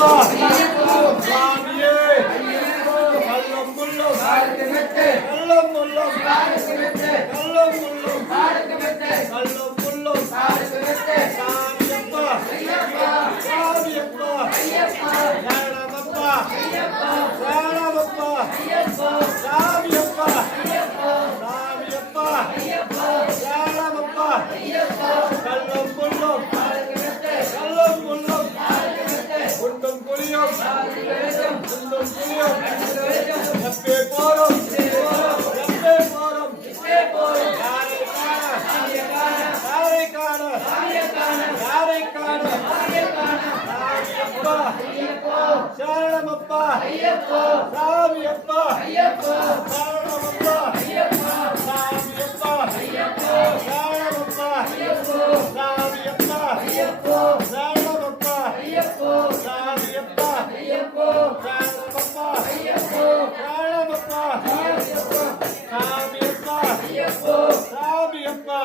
ஐயப்பா சாமியே கள்ளம் முள்ளும் கள்ளம் முள்ளும் கள்ளம் முள்ளும் கள்ளம் முள்ளும் சாமியப்பா சாமியப்பா சேரமப்பா சேரமப்பா சாமியப்பா சாமியப்பா சேரமப்பா கள்ளம் முள்ளும் கள்ளம் முள்ளும் குண்டும் புளியும் குண்டும் புளியும் எப்பே போறோம் எப்பே போறோம் யாரை காண யாரை காண சாமியப்பா சரணமப்பா சாமியப்பா சரணமப்பா சாமியப்பா சரணமப்பா சாமியப்பா சரணமப்பா சாமியப்பா சரணமப்பா சரணமப்பா சாமியப்பா சாமியப்பா